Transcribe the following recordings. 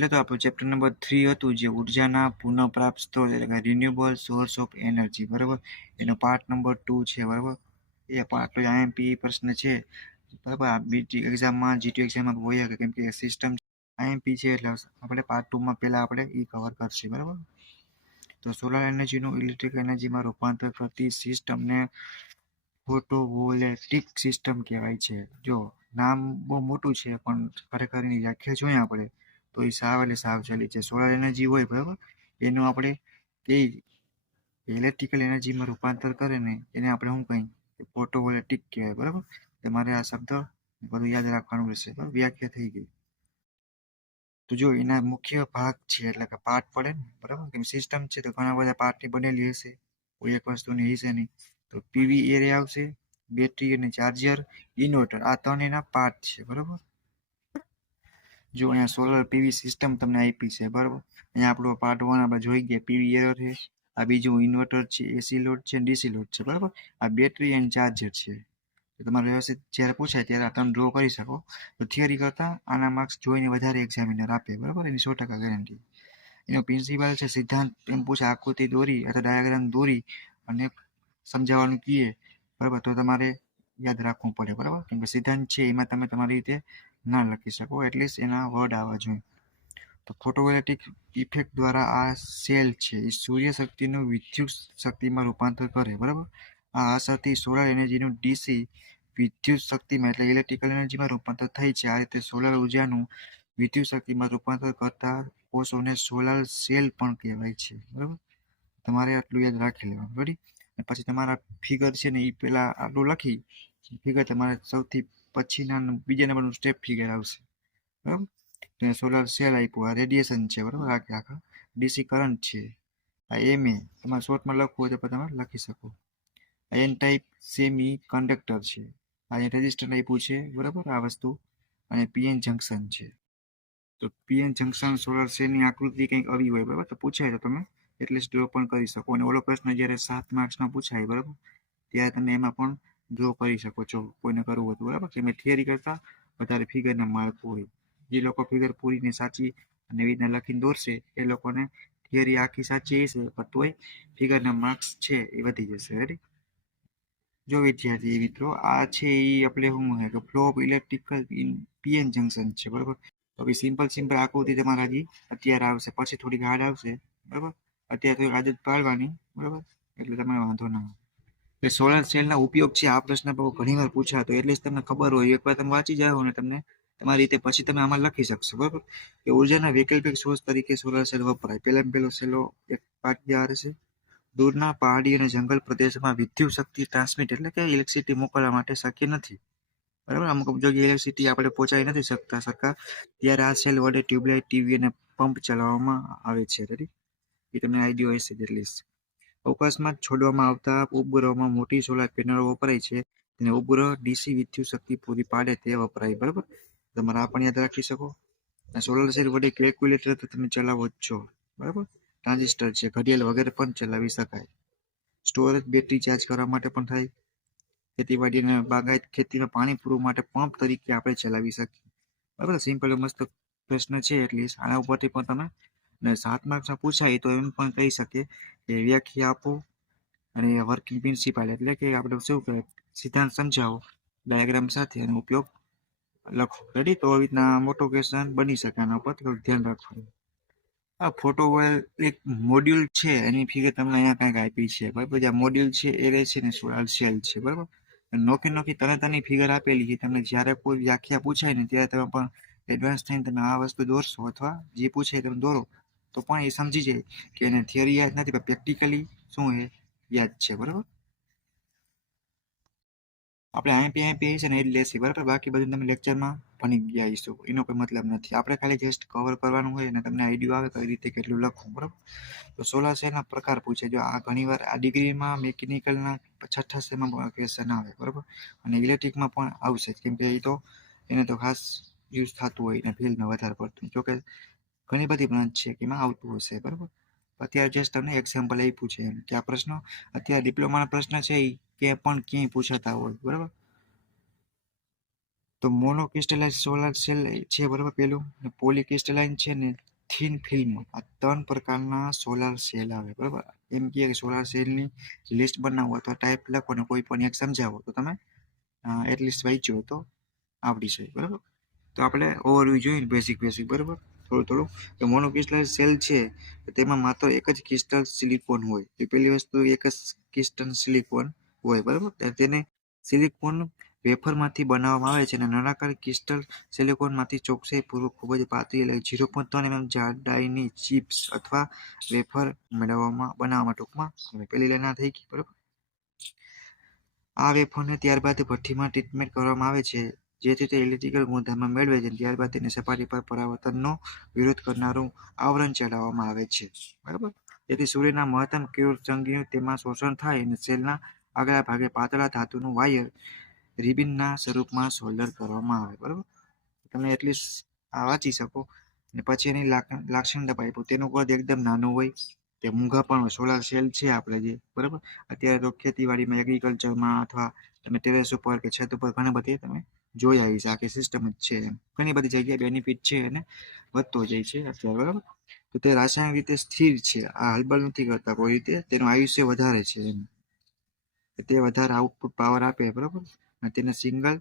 પહેલે તો આપણું ચેપ્ટર નંબર 3 હતું જે ઉર્જાના પુનઃપ્રાપ્ત સ્ત્રોત એટલે કે રિન્યુએબલ સોર્સ ઓફ એનર્જી, બરાબર. એનો પાર્ટ નંબર 2 છે, બરાબર. એ પાર્ટ આઈએમપી પ્રશ્ન છે, બરાબર. આ બીટી એક્ઝામમાં જીટી એક્ઝામમાં હોય કે કેમ કે સિસ્ટમ આઈએમપી છે એટલે આપણે પાર્ટ 2 માં પહેલા આપણે ઈ કવર કરશું, બરાબર. તો સોલાર એનર્જીનું ઇલેક્ટ્રિક એનર્જીમાં રૂપાંતર કરતી સિસ્ટમને ફોટોવોલ્ટેઇક સિસ્ટમ કહેવાય છે. જો નામ બહુ મોટું છે પણ ખરેખર એની વ્યાખ્યા જોઈએ આપણે તો એ સાવ એટલે સાવ ચાલી છે. સોલાર એનર્જી હોય, બરાબર, એનું આપણે કઈ ઇલેક્ટ્રિકલ એનર્જીમાં રૂપાંતર કરે ને એને આપણે શું કહીએ, ફોટોવોલ્ટેઇક કહેવાય, બરાબર. તમારે આ શબ્દ બધું યાદ રાખવાનું રહેશે, બરાબર. વ્યાખ્યા થઈ ગઈ. તો જો એના મુખ્ય ભાગ છે એટલે કે પાર્ટ પડે ને, બરાબર. કેમ સિસ્ટમ છે તો ઘણા બધા પાર્ટની બનેલી હશે, કોઈ એક વસ્તુની હશે નહીં. તો પીવી એરે આવશે, બેટરી અને ચાર્જર, ઇન્વર્ટર, આ ત્રણ એના પાર્ટ છે, બરાબર. જો અહીંયા સોલર પીવી સિસ્ટમ તમને આપી છે, બરાબર. અહીંયા આપણો પાર્ટ 1 આપણે જોઈ ગયા, પીવી એરર છે. આ બીજું ઇન્વર્ટર છે, એસી લોડ છે, ડીસી લોડ છે, બરાબર. આ બેટરી એન્ડ ચાર્જર છે. તો તમારે વ્યવસ્થિત જ્યારે પૂછાય ત્યારે તમે ડ્રો કરી શકો. તો થિયરી કરતાં આના માર્ક્સ જોઈને વધારે એક્ઝામિનર આપે, બરાબર. એની 100% ગેરંટી. એનો પ્રિન્સિપલ છે સિદ્ધાંત એમ પૂછે, આકૃતિ દોરી અથવા ડાયાગ્રામ દોરી અને સમજાવવાનું કીએ, બરાબર, તો તમારે યાદ રાખવું પડે, બરાબર. કેમ કે સિદ્ધાંત છે એમાં તમે તમારી રીતે ના લખી શકો, એટલીસ્ટ એના વર્ડ આવવા જોઈએ. તો ફોટોવોલ્ટેઇક ઇફેક્ટ દ્વારા આ સેલ છે એ સૂર્ય શક્તિનું વિદ્યુત શક્તિમાં રૂપાંતર કરે, બરાબર. આ અસરથી સોલાર એનર્જીનું ડીસી વિદ્યુત શક્તિમાં એટલે ઇલેક્ટ્રિકલ એનર્જીમાં રૂપાંતર થાય છે. આ રીતે સોલાર ઉર્જાનું વિદ્યુત શક્તિમાં રૂપાંતર કરતા કોષોને સોલાર સેલ પણ કહેવાય છે, બરાબર. તમારે આટલું યાદ રાખી લેવાનું, રેડી. પછી તમારા ફિગર છે ને એ પેલા આટલું લખી ફિગર તમારે સૌથી પછીના બીજા નંબરનું સ્ટેપ ફિગર આવશે, બરાબર. સોલાર સેલ આપ્યું, આ રેડિયેશન છે, બરાબર. આખા ડીસી કરંટ છે. આ એમએ તમારે શોર્ટમાં લખવું હોય તો તમે લખી શકો. એન ટાઈપ સેમી કંડક્ટર છે. આ રેઝિસ્ટર આપ્યું છે, બરાબર, આ વસ્તુ. અને પીએન જંકશન છે. તો પીએન જંકશન સોલાર સેલની આકૃતિ કંઈક આવી હોય, બરાબર, તો પૂછાય તો તમે એટલીસ્ટ ડ્રો પણ કરી શકો. અને ઓલો પ્રશ્ન જ્યારે 7 માર્ક્સનો પૂછાય, બરાબર, ત્યારે તમે એમાં પણ ડ્રો કરી શકો છો, કોઈને કરવું હોય તો, બરાબર. કે મેં થિયરી કરતા વધારે ફિગરના માર્ક હોય. જે લોકો ફિગર પૂરીને સાચી અને એવી રીતના લખીને દોરશે એ લોકોને થિયરી આખી સાચી હશે પણ તોય ફિગરના માર્ક્સ છે એ વધી જશે, રેડી. જો વિદ્યાર્થી મિત્રો, આ છે એ આપણે શું છે કે flow of electrical in PN junction છે, બરાબર. તો બી સિમ્પલ આકૃતિ તમારા હજી અત્યારે આવશે, પછી થોડીક હાર્ડ આવશે, બરાબર. અત્યારે થોડીક આદત પાડવાની, બરાબર, એટલે તમારે વાંધો ના આવે. એટલે સોલાર સેલના ઉપયોગ છે આ પ્રશ્ન બહુ ઘણીવાર પૂછાતો, એટલે જ તમને ખબર હોય. એકવાર તમે વાંચી જાઓ ને તમને તમારી રીતે પછી તમે આમાં લખી શકશો, બરાબર. કે ઉર્જાના વૈકલ્પિક સોર્સ તરીકે સોલાર સેલ વપરાય. પહેલો સેલો એક પાર્ટ તૈયાર છે. દૂરના પહાડી અને જંગલ પ્રદેશમાં વિદ્યુત શક્તિ ટ્રાન્સમિટ એટલે કે ઇલેક્ટ્રિસિટી મોકલવા માટે શક્ય નથી, બરાબર. અમુક જગ્યાએ ઇલેક્ટ્રિસિટી આપણે પહોંચાડી નથી શકતા સરકાર, ત્યારે આ સેલ વડે ટ્યુબલાઇટ, ટીવી અને પંપ ચલાવવામાં આવે છે, રેડી. એ તમને આઈડિયા હશે એટલીસ્ટ. અવકાશમાં છોડવામાં આવતા ઉપગ્રહોમાં મોટી સોલાર પેનલો વપરાય છે. તેને ઉપગ્રહ ડીસી વિદ્યુત શક્તિ પૂરી પાડે તે વપરાય, બરાબર. તમારે આ પણ યાદ રાખી શકો. સોલાર સેલ વડે કેલ્ક્યુલેટર તો તમે ચલાવો જ છો, બરાબર. ટ્રાન્ઝિસ્ટર છે, ઘડિયાળ વગેરે પણ ચલાવી શકાય. સ્ટોરેજ બેટરી ચાર્જ કરવા માટે પણ થાય. ખેતીવાડી અને બાગાયત ખેતીમાં પાણી પૂરવા માટે પંપ તરીકે આપણે ચલાવી શકીએ, બરાબર. સિમ્પલ મસ્ત પ્રશ્ન છે, એટલીસ્ટ આના ઉપરથી પણ તમે 7 માર્ક્સમાં પૂછાય તો એમ પણ કહી શકે કે વ્યાખ્યા આપો અને વર્કિંગ પ્રિન્સિપલ એટલે કે આપણે શું કહે સિદ્ધાંત સમજાવો ડાયાગ્રામ સાથે અને ઉપયોગ લખો, રેડી. તો આવી રીતના મોટો ક્વેશ્ચન બની શકે, આના ઉપર થોડું ધ્યાન રાખવાનું. આ ફોટોવોલ્ટેઇક મોડ્યુલ છે એની ફિગર તમને અહીંયા કંઈક આપી છે, બરાબર. જે મોડ્યુલ છે એ રહે છે ને સોલાર સેલ છે, બરાબર. નોખી તરતની ફિગર આપેલી છે. તમને જ્યારે કોઈ વ્યાખ્યા પૂછાય ને ત્યારે તમે પણ એડવાન્સ થઈને તમે આ વસ્તુ દોરશો અથવા જે પૂછાય તમે દોરો તો પણ એ સમજી જાય કે એને થિયરી યાદ નથી પણ પ્રેક્ટિકલી શું એ યાદ છે, બરાબર. આપણે આઈપી છે ને એ જ લેશે, બરાબર. બાકી બધું તમે લેક્ચરમાં ભણી ગયા આવીશું, એનો કોઈ મતલબ નથી. આપણે ખાલી જસ્ટ કવર કરવાનું હોય અને તમને આઈડિયા આવે કઈ રીતે કેટલું લખવું, બરાબર. તો સોલાર સેલના પ્રકાર પૂછે. જો આ ઘણીવાર આ ડિગ્રીમાં મિકેનિકલના 6ઠ્ઠા સેમમાં ક્વેશ્ચન આવે, બરાબર. અને ઇલેક્ટ્રિકમાં પણ આવશે કેમ કે એ તો એને તો ખાસ યુઝ થતું હોય એને ફિલ્ડમાં વધારે પડતું. જોકે ઘણી બધી બ્રાન્ચ છે કે એમાં આવતું હશે, બરાબર. અત્યારે જસ્ટ તમને એક્ઝામ્પલ આપ્યું છે કે આ પ્રશ્નો અત્યારે ડિપ્લોમાના પ્રશ્ન છે એ ક્યાંય પૂછાતા હોય, બરાબર. તો મોનોક્રિસ્ટલાઇઝ સોલાર સેલ છે, બરાબર. પેલું પોલીક્રિસ્ટલાઇન છે ને થિન ફિલ્મ. આ 3 પ્રકારના સોલાર સેલ આવે, બરાબર. એમ કહે કે સોલાર સેલની લિસ્ટ બનાવો અથવા ટાઈપ લખો અને કોઈ પણ એક સમજાવો તો તમે એટલીસ્ટ વાંચ્યું તો આવડી છે, બરાબર. તો આપણે ઓવરવ્યૂ જોઈએ બેસિક બરાબર, થોડું કે મોનોક્રિસ્ટલ સેલ છે તેમાં માત્ર એક જ ક્રિસ્ટલ સિલિકોન હોય. એ પહેલી વસ્તુ એક જ ક્રિસ્ટલ સિલિકોન હોય, બરાબર. તેને સિલિકોન વેફરમાંથી બનાવવામાં આવે છે અને નળાકાર ક્રિસ્ટલ સિલિકોનમાંથી ચોકસાઈપૂર્વક ખૂબ જ પાતળી 0.3 mm જાડાઈની ચિપ્સ અથવા વેફર બનાવવામાં ટૂંકમાં પહેલી લાઈન થઈ ગઈ, બરાબર. આ વેફરને ત્યારબાદ ભઠ્ઠીમાં ટ્રીટમેન્ટ કરવામાં આવે છે જેથી તે ઇલેક્ટ્રિકલ ગુણધર્મ મેળવે છે. ત્યારબાદ તેને સપાટી પર પરાવર્તનનો વિરોધ કરનારું આવરણ ચડાવવામાં આવે છે, બરાબર. જેથી સૂર્યના મહત્તમ કિરણોત્સર્ગનું તેમાં શોષણ થાય અને સેલના આગલા ભાગે પાતળા ધાતુનું વાયર રિબિનના સ્વરૂપમાં સોલ્ડર કરવામાં આવે, બરાબર. તમે એટલીસ્ટ આ વાંચી શકો. અને પછી એની લાક્ષણિકતા પાઇપો તેનું કદ એકદમ નાનું હોય, તે મૂંઘા પણ હોય. સોલાર સેલ છે આપણે જે, બરાબર. અત્યારે તો ખેતીવાડીમાં એગ્રીકલ્ચરમાં અથવા તમે ટેરેસ ઉપર કે છત ઉપર ઘણી બધી તમે જોઈ આવી છે. આખી સિસ્ટમ જ છે, ઘણી બધી જગ્યાએ બેનિફિટ છે અને વધતો જાય છે અત્યારે, બરાબર. તો તે રાસાયણિક રીતે સ્થિર છે, આ હલબલ નથી કરતા કોઈ રીતે, તેનું આયુષ્ય વધારે છે એમ. તે વધારે આઉટપુટ પાવર આપે, બરાબર. અને તેને સિંગલ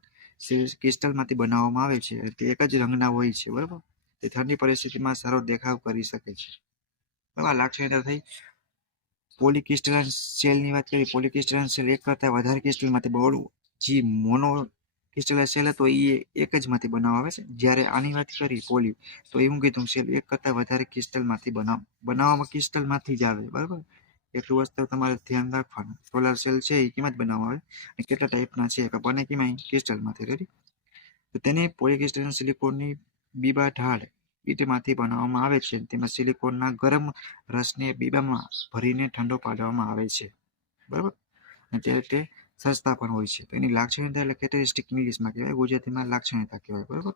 ક્રિસ્ટલમાંથી બનાવવામાં આવે છે. તે એક જ રંગના હોય છે, બરાબર. તે ઠંડી પરિસ્થિતિમાં સારો દેખાવ કરી શકે છે, બરાબર. લાક્ષણિકતા થઈ. પોલીક્રિસ્ટલાઇન સેલની વાત કરીએ. પોલીક્રિસ્ટલાઇન સેલ એક કરતાં વધારે ક્રિસ્ટલમાંથી બહોળું. જે મોનો ક્રિસ્ટલાઇન સેલ હતો એ એક જ માંથી બનાવવામાં આવે છે. જ્યારે આની વાત કરી પોલી, તો એવું કીધું સેલ એક કરતાં વધારે ક્રિસ્ટલમાંથી બનાવવામાં ક્રિસ્ટલમાંથી જ આવે, બરાબર. એટલું વસ્તુ તમારે ધ્યાન રાખવાનું. સોલાર સેલ છે એ કેમાં બનાવવામાં આવે અને કેટલા ટાઈપના છે કે બને કેમાં ક્રિસ્ટલમાંથી, રેડી. તો તેને પોલીક્રિસ્ટલાઇન સિલિકોનની બીબા ઢાળ ઈંટમાંથી બનાવવામાં આવે છે. તેમાં સિલિકોનના ગરમ રસને બીબામાં ભરીને ઠંડો પાડવામાં આવે છે, બરાબર. અને તે સસ્તા પણ હોય છે. તો એની લાક્ષણિકતા એટલે કેરેક્ટરિસ્ટિક ઇંગ્લિશમાં કહેવાય, ગુજરાતીમાં લાક્ષણિકતા કહેવાય, બરાબર.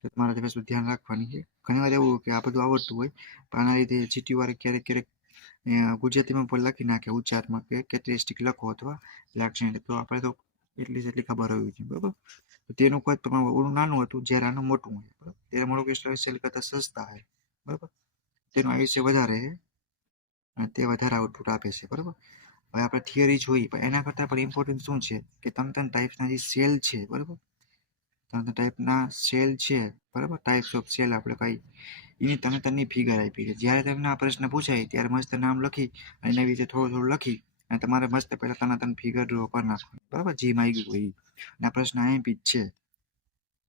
તો તમારે વસ્તુ ધ્યાન રાખવાની છે. ઘણી વાર એવું કે આ બધું આવડતું હોય પણ આના લીધે જીટીયુ વાળા ક્યારેક ગુજરાતીમાં પણ લખી નાખે ઉચ્ચારમાં કે કેરેક્ટરિસ્ટિક લખો અથવા લાક્ષણિક. તો આપણે તો એટલી ખબર હોવી જોઈએ, બરાબર. તો તેનું કદ પ્રમાણે ઓલું નાનું હતું જ્યારે આનું મોટું હોય, બરાબર. ત્યારે મોનોક્રિસ્ટલાઇન સેલ કરતાં સસ્તા હોય, બરાબર. તેનું આયુષ્ય વધારે છે અને તે વધારે આઉટપુટ આપે છે, બરાબર. હવે આપણે થિયરી જોઈએ પણ એના કરતાં પણ ઇમ્પોર્ટન્ટ શું છે કે ત્રણ ટાઈપ્સના જે સેલ છે, બરાબર. ત્રણ ટાઈપના સેલ છે, બરાબર. ટાઈપ્સ ઓફ સેલ આપણે કઈ એની ત્રણની ફિગર આપી છે. જ્યારે તમને આ પ્રશ્ન પૂછાય ત્યારે મસ્ત નામ લખી અને એના વિશે થોડું લખી અને તમારે મસ્ત પહેલા ત્રણ ફિગર ડ્રો કરી નાખવાની, બરાબર. જી માંગ્યું હોય અને આ પ્રશ્ન અહીં જ છે.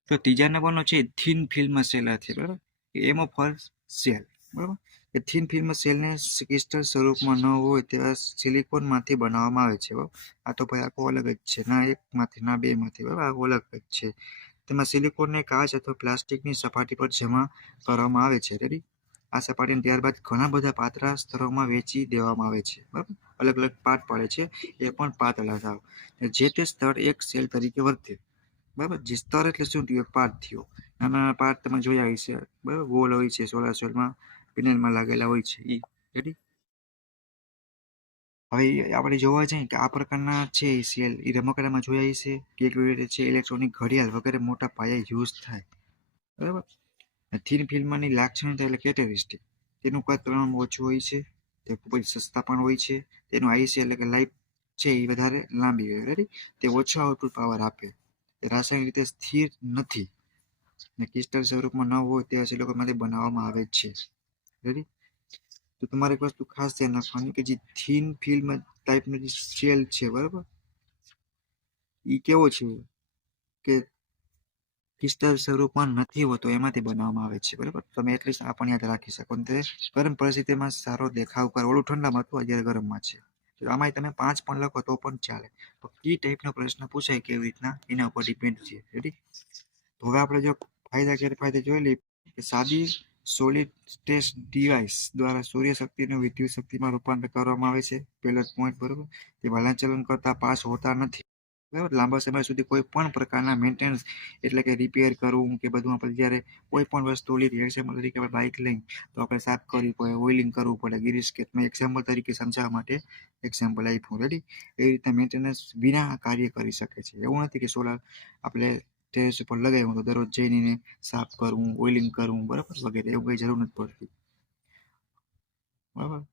તો ત્રીજા નંબરનો છે થિન ફિલ્મ સેલ છે, બરાબર. એમોફર સેલ, બરાબર. એ થિન ફિલ્મ સેલને ક્રિસ્ટલ સ્વરૂપમાં ન હોય તેવા સિલિકોનમાંથી બનાવવામાં આવે છે, બરાબર. આ તો ભાઈ આખો અલગ જ છે, ના એકમાંથી ના બેમાંથી, બરાબર. આખો અલગ જ છે. તેમાં સિલિકોનને કાચ અથવા પ્લાસ્ટિકની સપાટી પર જમા કરવામાં આવે છે, રેડી. આ સપાટીને ત્યારબાદ ઘણા બધા પાતળા સ્તરોમાં વહેંચી દેવામાં આવે છે, બરાબર. અલગ અલગ પાર્ટ પડે છે, એ પણ પાતળા થાવ જે તે સ્તર એક સેલ તરીકે વર્તે, બરાબર. જે સ્તર એટલે શું થયું? પાર્ટ થયો. નાના પાર્ટ તમે જોયા હશે, બરાબર. ગોલ હોય છે સોલાર સેલમાં, પેનલમાં લાગેલા હોય છે એ, રેડી. હવે આપણે જોવા જઈએ કે આ પ્રકારના છે સેલ એ રમકડામાં જોયા હશે, કેલ્ક્યુલેટર છે, ઇલેક્ટ્રોનિક ઘડિયાળ વગેરે મોટા પાયે યુઝ થાય, બરાબર. થિન ફિલ્મની લાક્ષણિકતા એટલે કેરેક્ટરિસ્ટિક. તેનું કદ પ્રમાણમાં ઓછું હોય છે, તે ખૂબ જ સસ્તા પણ હોય છે, તેનું આયુષ્ય એટલે કે લાઈફ છે એ વધારે લાંબી હોય, રેડી. તે ઓછો આઉટપુટ પાવર આપે, તે રાસાયણિક રીતે સ્થિર નથી અને ક્રિસ્ટલ સ્વરૂપમાં ન હોય તેવા સિલિકોનમાંથી બનાવવામાં આવે છે, રેડી. તો તમારે એક વસ્તુ ખાસ ધ્યાન રાખવાની કે જે થિન ફિલ્મ ટાઈપનો જે સેલ છે, બરાબર, એ કેવો છે કે ક્રિસ્ટલ સ્વરૂપમાં નથી હોતો એમાંથી બનાવવામાં આવે છે, બરાબર. તમે એટલીસ્ટ આ પણ યાદ રાખી શકો. તે ગરમ પરિસ્થિતિમાં સારો દેખાવ કરે. ઓલું ઠંડામાં હતું, અત્યારે ગરમમાં છે. તો આમાં તમે 5 પણ લખો તો પણ ચાલે. તો કી ટાઈપનો પ્રશ્ન પૂછાય કેવી રીતના એના ઉપર ડિપેન્ડ છે, રેડી. તો હવે આપણે જો ફાયદા ગેરફાયદા જોઈ લઈએ કે સાદી સોલિડ સ્ટેટ ડિવાઇસ દ્વારા સૂર્ય શક્તિનું વિદ્યુત શક્તિમાં રૂપાંતર કરવામાં આવે છે. પહેલો જ પોઈન્ટ, બરાબર. તે હલનચલન કરતા પાસ હોતા નથી, બરાબર. લાંબા સમય સુધી કોઈ પણ પ્રકારના મેન્ટેનન્સ એટલે કે રિપેર કરવું કે બધું આપણે જ્યારે કોઈ પણ વસ્તુ લીધી, એક્ઝામ્પલ તરીકે આપણે બાઇક લઈ તો આપણે સાફ કરવી પડે, ઓઇલિંગ કરવું પડે, ગિરીશ કે મેં એક્ઝામ્પલ તરીકે સમજાવવા માટે એક્ઝામ્પલ આપ્યું, રેડી. એવી રીતે મેન્ટેનન્સ વિના કાર્ય કરી શકે છે. એવું નથી કે સોલાર આપણે ટેરેસ ઉપર લગાવ્યું તો દરરોજ જઈને એને સાફ કરવું, ઓઇલિંગ કરવું, બરાબર, વગેરે એવું કંઈ જરૂર નથી પડતી, બરાબર.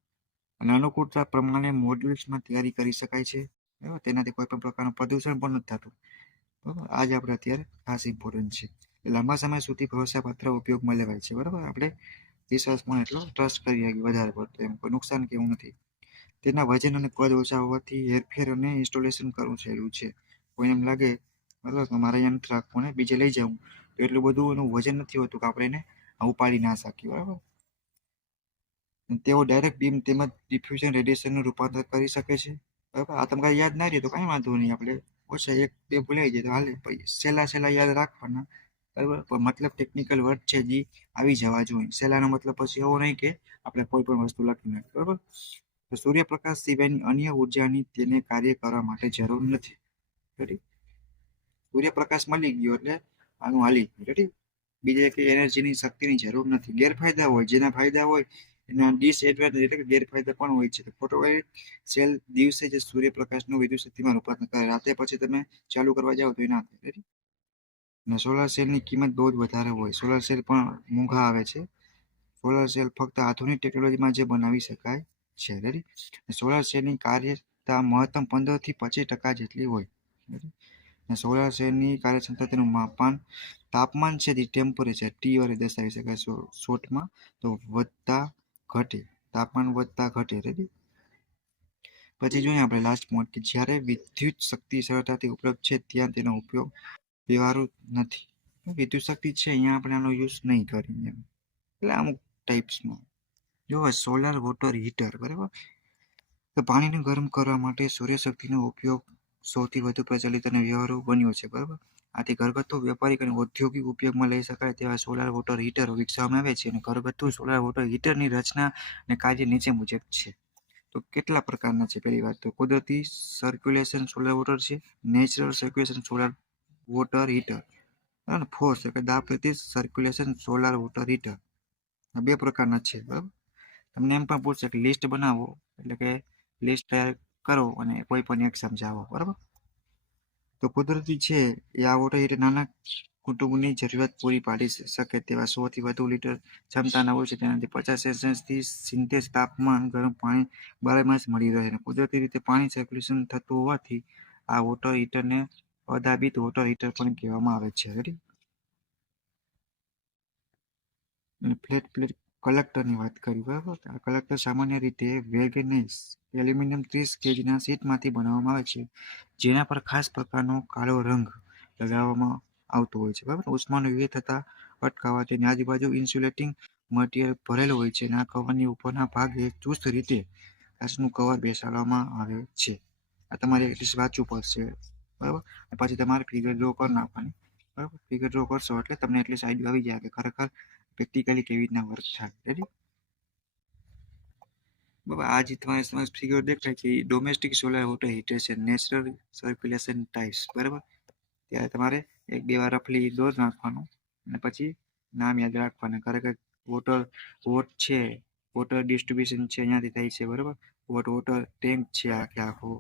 અને અનુકૂળતા પ્રમાણે મોડ્યુલ્સમાં તૈયારી કરી શકાય છે, બરાબર. તેનાથી કોઈ પણ પ્રકારનું પ્રદૂષણ પણ નથી થતું, બરાબર. આ જ આપણે અત્યારે ખાસ ઇમ્પોર્ટન્ટ છે. લાંબા સમય સુધી ભરોસાપાત્ર ઉપયોગમાં લેવાય છે, બરાબર. આપણે વિશ્વાસમાં એટલો ટ્રસ્ટ કરી શકીએ વધારે પડતો, એમ કોઈ નુકસાન કે એવું નથી. તેના વજન અને કદ ઓછા હોવાથી હેરફેર અને ઇન્સ્ટોલેશન કરવું સહેલું છે. કોઈને એમ લાગે, બરાબર, કે મારે અહીંયા નથી રાખવું ને બીજે લઈ જાઉં, તો એટલું બધું એનું વજન નથી હોતું કે આપણે એને ઉપાડી ના શકીએ, બરાબર. તેઓ ડાયરેક્ટ બીમ તેમજ ડિફ્યુઝન રેડિયેશનનું રૂપાંતર કરી શકે છે, બરાબર. આ તમને યાદ ના રહે તો કાંઈ વાંધો નહીં, આપણે ઓછા એક બે ભૂલાઈ જાય તો હાલે, પછી સહેલા યાદ રાખવાના, બરાબર. પણ મતલબ ટેકનિકલ વર્ડ છે જે આવી જવા જોઈએ. સહેલાનો મતલબ પછી એવો નહીં કે આપણે કોઈ પણ વસ્તુ લખી નાખીએ, બરાબર. તો સૂર્યપ્રકાશ સિવાયની અન્ય ઉર્જાની તેને કાર્ય કરવા માટે જરૂર નથી. રેડી? સૂર્યપ્રકાશ મળી ગયો એટલે આનું હાલી ગયું. રેડી? બીજે કે એનર્જીની શક્તિની જરૂર નથી. ગેરફાયદા હોય, જેના ફાયદા હોય એના ડિસએડવાન્ટેજ એટલે કે ગેરફાયદા પણ હોય છે. ફોટોવોલ્ટેઇક સેલ દિવસે જે સૂર્યપ્રકાશનું વિદ્યુત શક્તિમાં રૂપાંતર કરે, રાતે પછી તમે ચાલુ કરવા જાઓ તો એ ના થાય. રેડી? અને સોલાર સેલની કિંમત બહુ જ વધારે હોય. સોલાર સેલ પણ મોંઘા આવે છે. સોલાર સેલ ફક્ત આધુનિક ટેકનોલોજીમાં જે બનાવી શકાય છે. રેડી? સોલાર સેલની કાર્યક્ષમતા મહત્તમ 15 થી 25% જેટલી હોય. સોલાર સેલની કાર્યક્ષમતા તેનું તાપમાન છે જે ટેમ્પરેચર ટી વડે દર્શાવી શકાય શોર્ટમાં, તો વધતા ઘટે, તાપમાન વધતા ઘટે. રેડી? પછી જોઈએ આપણે લાસ્ટ પોઈન્ટ કે જ્યારે વિદ્યુત શક્તિ સરળતાથી ઉપલબ્ધ છે ત્યાં તેનો ઉપયોગ વ્યવહારુ નથી. વિદ્યુત શક્તિ છે અહીંયા આપણે આનો યુઝ નહીં કરીએ, એટલે અમુક ટાઈપ્સમાં જો સોલાર વોટર હીટર, બરાબર. તો પાણીને ગરમ કરવા માટે સૂર્યશક્તિનો ઉપયોગ સૌથી વધુ પ્રચલિત અને વ્યવહારુ બન્યો છે, બરાબર. આથી ઘરગથ્થુ, વ્યાપારિક અને ઔદ્યોગિક ઉપયોગમાં લઈ શકાય તેવા સોલાર વોટર હીટરો વિકસાવવામાં આવે છે. અને ઘરગથ્થુ સોલાર વોટર હીટરની રચના અને કાર્ય નીચે મુજબ છે. તો કેટલા પ્રકારના છે? પહેલી વાત તો કુદરતી સર્ક્યુલેશન સોલાર વોટર છે, natural circulation solar water heater, અને ફોર્સ એટલે દાબથી સર્ક્યુલેશન સોલાર વોટર હીટર. આ બે પ્રકારના છે, બરાબર. તમને એમ પણ પૂછશે કે લિસ્ટ બનાવો, એટલે કે લિસ્ટ તૈયાર કરો અને કોઈ પણ એક સમજાવો, બરાબર. તો કુદરતી છે એ આ વોટર હીટર નાના કુટુંબની જરૂરિયાત પૂરી પાડી શકે તેવા 100 થી વધુ લીટર ક્ષમતાના હોય છે. તેનાથી 50 સેલ્સિયસથી 70 તાપમાન ગરમ પાણી બારેમાસ મળી રહે. અને કુદરતી રીતે પાણી સર્ક્યુલેશન થતું હોવાથી આ વોટર હીટરને અદાબિત વોટર હીટર પણ કહેવામાં આવે છે. રેડી? ફ્લેટ પ્લેટ કલેક્ટરની વાત કરી, બરાબર. આ કલેક્ટર સામાન્ય રીતે વેગનેસ એલ્યુમિનિયમ 30 કેજીના શીટમાંથી બનાવવામાં આવે છે, જેના પર ખાસ પ્રકારનો કાળો રંગ લગાવવામાં આવતો હોય છે, બરાબર. ઉષ્માનો વ્યય થતા અટકાવવા તેની આજુબાજુ ઇન્સ્યુલેટિંગ મટીરિયલ ભરેલું હોય છે. અને આ કવરની ઉપરના ભાગે ચુસ્ત રીતે કાચનું કવર બેસાડવામાં આવે છે. આ તમારે એટલીસ્ટ વાંચવું પડશે, બરાબર. પછી તમારે ફિગર ડ્રો કરી નાખવાની, બરાબર. ફિગર ડ્રો કરશો એટલે તમને એટલીસ્ટ આઈડિયા આવી જાય કે ખરેખર પ્રેક્ટિકલી કેવી રીતના વર્ક થાય. રેડી? બરાબર. આ જે તમારે ફિગર દેખાય છે એ ડોમેસ્ટિક સોલાર વોટર હીટર છે, નેચરલ સર્ક્યુલેશન ટાઇપ્સ, બરાબર. ત્યારે તમારે એક બે વાર રફલી દોર નાખવાનું અને પછી નામ યાદ રાખવાના. ખરેખર વોટ છે, વોટર ડિસ્ટ્રીબ્યુશન છે અહીંયાથી થાય છે, બરાબર. વોટર ટેન્ક છે આખો,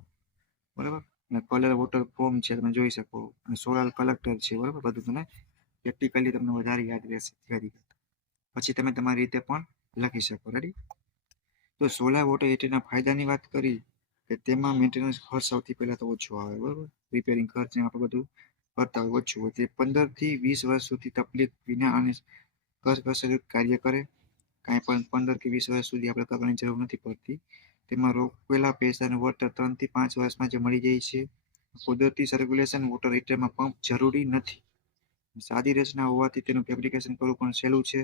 બરાબર. અને કલર વોટર ફોર્મ છે, તમે જોઈ શકો. અને સોલાર કલેક્ટર છે, બરાબર. બધું તમે પ્રેક્ટિકલી તમને વધારે યાદ રહેશે. પછી તમે તમારી રીતે પણ લખી શકો. રેડી? તો સોલાર વોટર હીટરના ફાયદાની વાત કરી કે તેમાં મેન્ટેનન્સ ખર્ચ સૌથી પહેલા તો ઓછો આવે, બરાબર. રિપેરિંગ ખર્ચ આપણે બધું કરતા હોય ઓછું હોય. તે 15 થી 20 વર્ષ સુધી તકલીફ વિના અને કરકસરયુક્ત કાર્ય કરે. કાંઈ પણ 15 કે 20 વર્ષ સુધી આપણે કરવાની જરૂર નથી પડતી. તેમાં રોકેલા પૈસાનું વળતર 3 થી 5 વર્ષમાં જ મળી જાય છે. કુદરતી સર્ક્યુલેશન વોટર હીટરમાં પંપ જરૂરી નથી. સાદી રચના હોવાથી તેનું ફેબ્રિકેશન કરવું પણ સહેલું છે.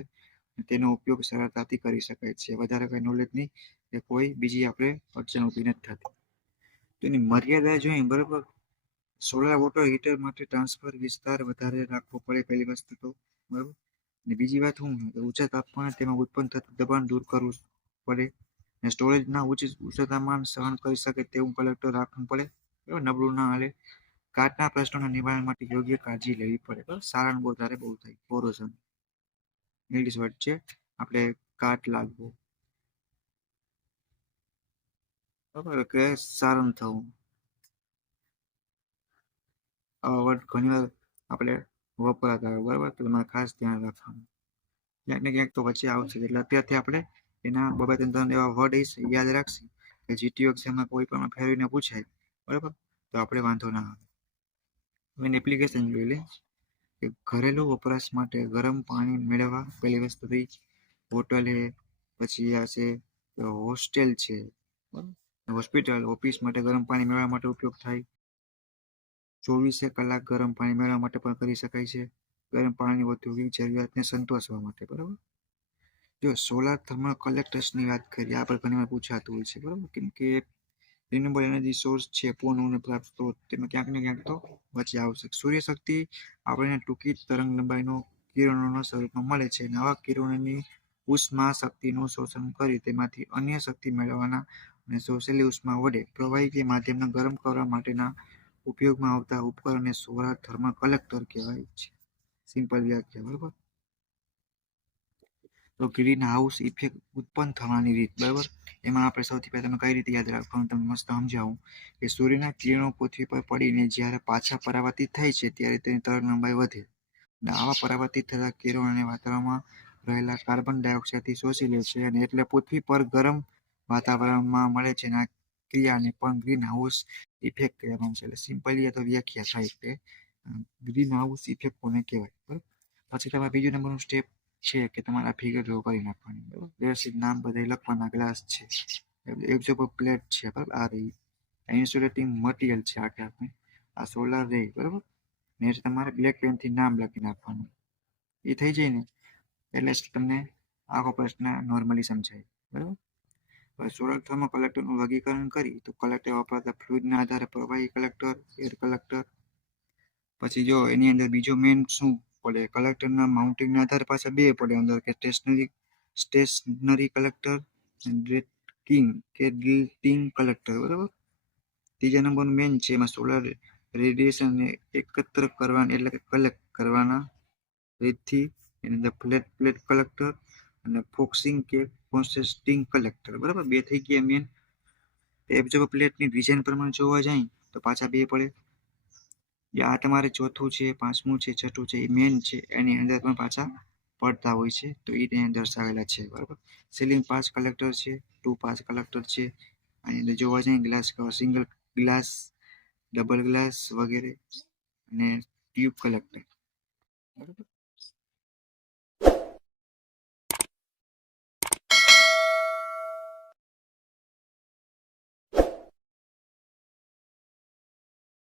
તેનો ઉપયોગ સરળતાથી કરી શકાય છે. વધારે કંઈ નોલેજની કે કોઈ બીજી આપણે અડચણ ઊભી નથી થતી. તો એની મર્યાદા જોઈએ, બરાબર. સોલાર વોટર હીટર માટે ટ્રાન્સફર વિસ્તાર વધારે રાખવો પડે, પહેલી વસ્તુ તો, બરાબર. અને બીજી વાત શું કે ઊંચા તાપમાને તેમાં ઉત્પન્ન થતું દબાણ દૂર કરવું પડે. અને સ્ટોરેજના ઊંચા તાપમાન સહન કરી શકે તેવું કલેક્ટર રાખવું પડે, બરાબર. નબળું ના હાલે. કાટના પ્રશ્નોના નિવારણ માટે યોગ્ય કાળજી લેવી પડે, બરાબર. સારણ બહુ થાય, કોરોઝન ઇંગ્લિશ વર્ડ છે, આપણે કાટ લાગવો, બરાબર, કે સારણ થવું. આવા વર્ડ ઘણીવાર આપણે વપરાતા હોય, બરાબર. તો તમારે ખાસ ધ્યાન રાખવાનું. ક્યાંક ને ક્યાંક તો વચ્ચે આવશે, એટલે અત્યારથી આપણે એના 2-3 એવા વર્ડ યાદ રાખશું કે જીટીયુ એક્ઝામમાં કોઈ પણ ફેરવીને પૂછાય, બરાબર. તો આપણે વાંધો ના આવે. હવે એપ્લિકેશન જોઈ લે કે ઘરેલું વપરાશ માટે ગરમ પાણી મેળવવા. પહેલી વસ્તુ થઈ હોટલ છે, પછી આ છે હોસ્ટેલ છે, હોસ્પિટલ, ઓફિસ માટે ગરમ પાણી મેળવવા માટે ઉપયોગ થાય. 24 કલાક ગરમ પાણી મેળવવા માટે પણ કરી શકાય છે. ગરમ પાણીની ઔદ્યોગિક જરૂરિયાતને સંતોષવા માટે, બરાબર. જો સોલાર થર્મલ કલેક્ટર્સની વાત કરીએ, આ પણ ઘણીવાર પૂછાતું હોય છે, બરાબર. કેમ કે રિન્યુએબલ એનર્જી સોર્સ છે, પૂર્ણ પ્રાપ્ત સ્ત્રોત, તેમાં ક્યાંક ને ક્યાંક તો વચ્ચે આવશે. સૂર્યશક્તિ આપણને ટૂંકી તરંગ લંબાઈનો કિરણોના સ્વરૂપમાં મળે છે. નવા કિરણોની ઉષ્મા શક્તિનું શોષણ કરી તેમાંથી અન્ય શક્તિ મેળવવાના અને શોષેલી ઉષ્મા વડે પ્રવાહી કે માધ્યમને ગરમ કરવા માટેના ઉપયોગમાં આવતા ઉપકરણને સોલાર થર્મલ કલેક્ટર કહેવાય છે. સિમ્પલ વ્યાખ્યા, બરાબર. તો ગ્રીન હાઉસ ઇફેક્ટ ઉત્પન્ન થવાની રીત, બરાબર. એમાં આપણે સૌથી પહેલા તમે કઈ રીતે યાદ રાખવાનું તમને મસ્ત સમજાવું કે સૂર્યના કિરણો પૃથ્વી પર પડીને જ્યારે પાછા પરાવર્તિત થાય છે ત્યારે તેની તરંગ લંબાઈ વધે અને આવા પરાવર્તિત થતા કિરણોને વાતાવરણમાં રહેલા કાર્બન ડાયોક્સાઇડથી શોષી લે છે અને એટલે પૃથ્વી પર ગરમ વાતાવરણમાં મળે છે. આ ક્રિયાને પણ ગ્રીન હાઉસ ઇફેક્ટ કહેવામાં આવે છે. એટલે સિમ્પલી તો વ્યાખ્યા થાય કે ગ્રીન હાઉસ ઇફેક્ટ કોને કહેવાય, બરાબર. પછી તમારે બીજું નંબરનું સ્ટેપ છે કે તમારા ફિગર ડ્રો કરી નાખવાની, બરાબર. વ્યવસ્થિત નામ બધા લખવાના. ગ્લાસ છે, એબ્સોર્બર પ્લેટ છે, બરાબર. આ રહી ઇન્સ્યુલેટિંગ મટીરિયલ છે, આખે આ સોલાર રે, બરાબર. ને તમારે બ્લેક પેનથી નામ લખી નાખવાનું. એ થઈ જાય ને એટલે તમને આખો પ્રશ્ન નોર્મલી સમજાય, બરાબર. હવે સોલાર થર્મલ કલેક્ટરનું વર્ગીકરણ કરી તો કલેક્ટર વપરાતા ફ્લુઇડના આધારે પ્રવાહી કલેક્ટર, એર કલેક્ટર. પછી જો એની અંદર બીજો મેન શું પડે, કલેક્ટરના માઉન્ટિંગના આધારે પાછા બે પડે અંદર કે સ્ટેશનરી કલેક્ટર કે ડ્રિલ્ટિંગ કલેક્ટર, બરાબર. ત્રીજા નંબરનું મેન છે, એમાં સોલાર રેડિયેશનને એકત્ર કરવાના એટલે કે કલેક્ટ કરવાના રીતથી એની અંદર ફ્લેટ પ્લેટ કલેક્ટર અને ફોક્સિંગ કે પ્રોસેસિંગ કલેક્ટર, બરાબર. બે થઈ ગયા મેન. એબ્સોર્બર પ્લેટની ડિઝાઇન પ્રમાણે જોવા જાય તો પાછા બે પડે. આ તમારે ચોથું છે, પાંચમું છે, છઠ્ઠું છે, એ મેન છે, એની અંદર પણ પાછા પડતા હોય છે, તો એ ત્યાં દર્શાવેલા છે, બરાબર. સીલિંગ 5 કલેક્ટર છે, 5 કલેક્ટર છે. આની અંદર જોવા જાય glass single glass, double glass વગેરે અને ટ્યુબ કલેક્ટર, બરાબર.